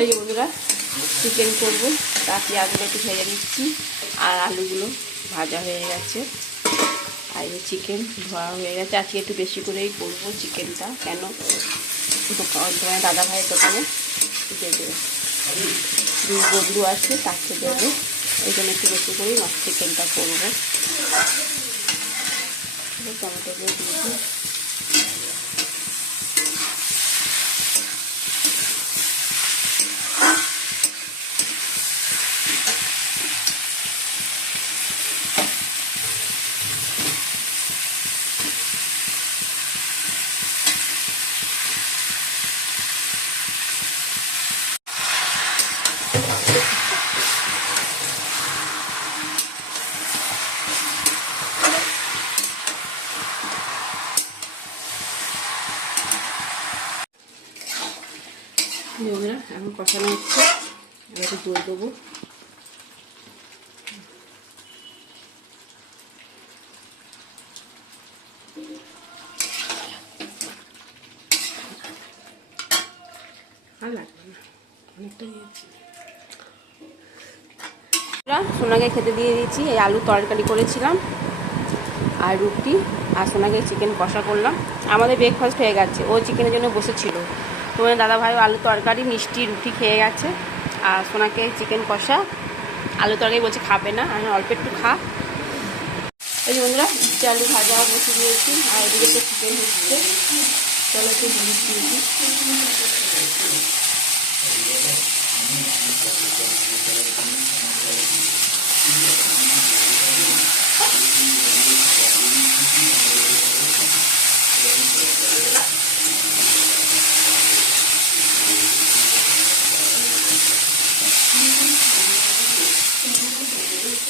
এই যে বন্ধুরা চিকেন করবো, তা পেঁয়াজগুলো একটু ভেজে নিচ্ছি আর আলুগুলো ভাজা হয়ে গেছে। আর এই চিকেন ধোয়া হয়ে গেছে। আজকে একটু বেশি করেই করবো চিকেনটা, কেন দোকানে দাদা ভাইয়ের দোকানে দেবে, দুই বন্ধু আছে তাকে দেবে, এই জন্য একটু বেশি করেই চিকেনটা করবো। টমেটোগুলো দিয়েছি। বন্ধুরা এখন কষানো হচ্ছে, একটু জল দেবো। আর লাগবে না, অনেকটা দিয়েছি। সোনাকে খেতে দিয়ে দিয়েছি। এই আলু তরকারি করেছিলাম আর রুটি, আর সোনাকে চিকেন কষা করলাম। আমাদের ব্রেকফাস্ট হয়ে গেছে, ও চিকেনের জন্য বসেছিল। তোমার দাদা ভাই আলু তরকারি মিষ্টি রুটি খেয়ে গেছে, আর সোনাকে চিকেন কষা আলু তরকারি বলছে খাবে না, আমি অল্প একটু খা। এই যে বন্ধুরা আলু ভাজা বসে দিয়েছি, আর এদিকে তো চিকেন হচ্ছে। চলো একটু হলুদ দিয়েছি।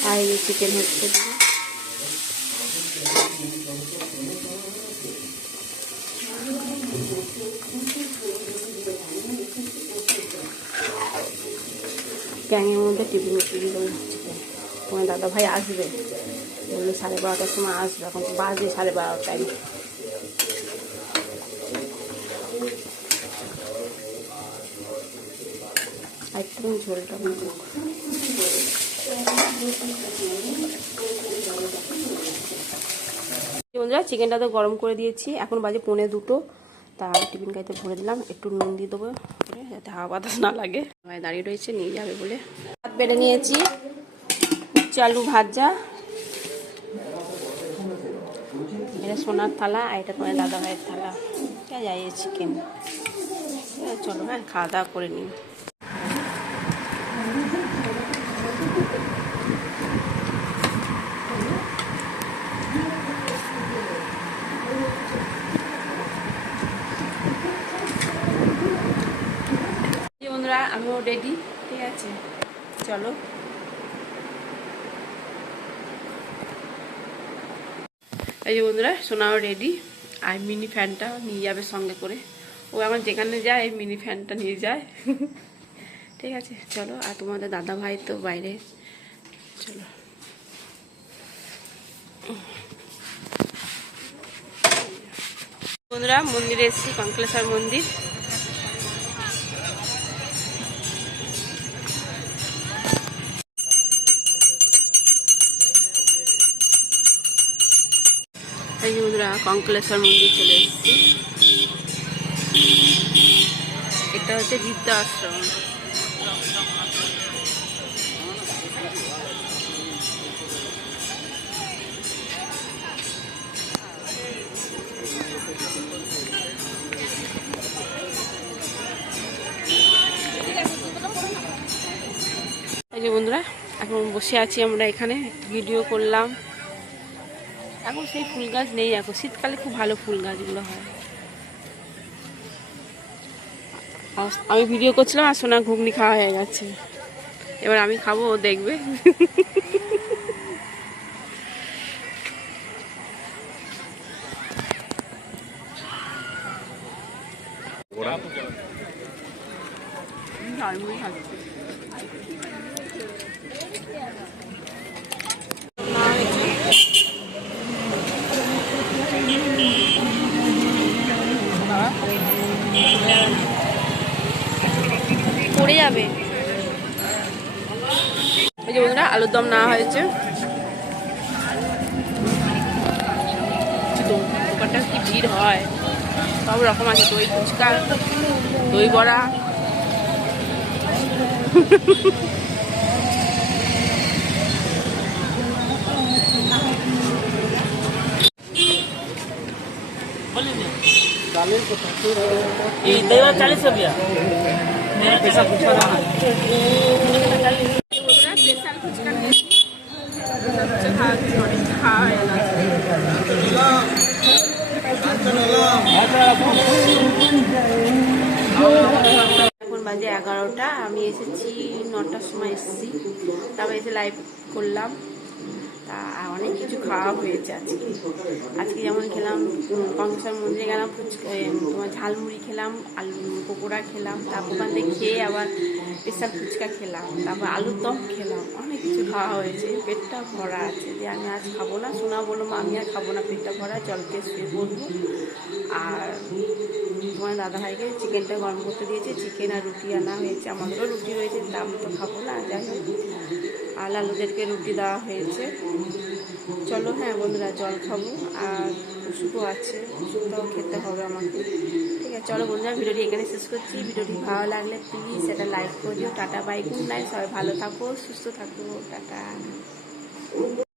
আর এই চিকেন হচ্ছে। গ্যাংয়ের মধ্যে টিফিন হচ্ছে। তোমার দাদা ভাই আসবে, বললো 12:30টার সময় আসবে, এখন বাজে 12:30টায়। একটু ঝোলটা বন্ধুরা চিকেনটা তো গরম করে দিয়েছি, এখন বাজে 1:45। তা টিফিন খাইতে ভরে দিলাম, একটু নুন দিয়ে দেবো যাতে হাওয়া বাতাস না লাগে। ভাই দাঁড়িয়ে রয়েছে, নিয়ে যাবে বলে। ভাত বেড়ে নিয়েছি, উচ্ছে আলু ভাজা, এটা সোনার থালা, আর এটা তোমার দাদা ভাইয়ের থালা। যাই চিকেন, চলো হ্যাঁ খাওয়া দাওয়া করে নিই। বন্ধুরা আমিও রেডি, ঠিক আছে চলো। এই যে বন্ধুরা সোনাও রেডি, আর মিনি ফ্যানটা নিয়ে যাবে সঙ্গে করে। ও আমার যেখানে যায় এই মিনি ফ্যানটা নিয়ে যায়। ঠিক আছে চলো। আর তোমাদের দাদা ভাই তো বাইরে, চলো। বন্ধুরা মন্দিরে এসেছি, কঙ্কলেশ্বর মন্দির। এই যে বন্ধুরা কঙ্কলেশ্বর মন্দির চলে এসেছি। এটা হচ্ছে বৃদ্ধ আশ্রম। এই যে বন্ধুরা এখন বসে আছি আমরা এখানে, ভিডিও করলাম। এখন সেই ফুল গাছ নেই, এখন শীতকালে খুব ভালো ফুল গাছগুলো হয়। আমি ভিডিও করছিলাম আর সোনা ঘুগনি খাওয়া হয়ে গেছে, এবার আমি খাবো, ও দেখবে। পড়ে যাবে। এই যে বন্ধুরা আলুর দম নেওয়া হয়েছে। দোকানটা কি ভিড় হয়, সব রকম আছে, দই ফুচকা, দই বড়া। दही वाला 40 रुपया पैसा पूछा था ना। এখন বাজে 11টা, আমি এসেছি 9টার সময় এসেছি, তারপর এসে লাইভ করলাম। তা অনেক কিছু খাওয়া হয়েছে আজকে যেমন খেলাম কংসের মন্দিরে গেলাম, তোমার ঝালমুড়ি খেলাম, আলু পকোড়া খেলাম, তারপর ওখান থেকে খেয়ে আবার স্পেশাল ফুচকা খেলাম, তারপর আলুর দম খেলাম, অনেক কিছু খাওয়া হয়েছে, পেটটা ভরা আছে। যে আমি আজ খাবো না, সোনা বললো মা আমি আর খাবো না, পেটটা ভরা, জলকে শুয়ে পড়বো। আর তোমার দাদাভাইকে চিকেনটা গরম করতে দিয়েছে, চিকেন আর রুটি আনা হয়েছে, আমাদেরও রুটি রয়েছে, তা আমি তো খাবো না, যাই হোক। আর লালুদেরকে রুটি দেওয়া হয়েছে। চলো হ্যাঁ বন্ধুরা, জল খাবো, আর ওষুধও আছে, ওষুধটাও খেতে হবে আমাকে। ঠিক আছে, চলো বন্ধুরা, ভিডিওটি এখানে শেষ করছি। ভিডিওটি ভালো লাগলে প্লিজ এটা লাইক করে দিও। টাটা বাই, গুড নাইট, সবাই ভালো থাকো, সুস্থ থাকো, টাটা।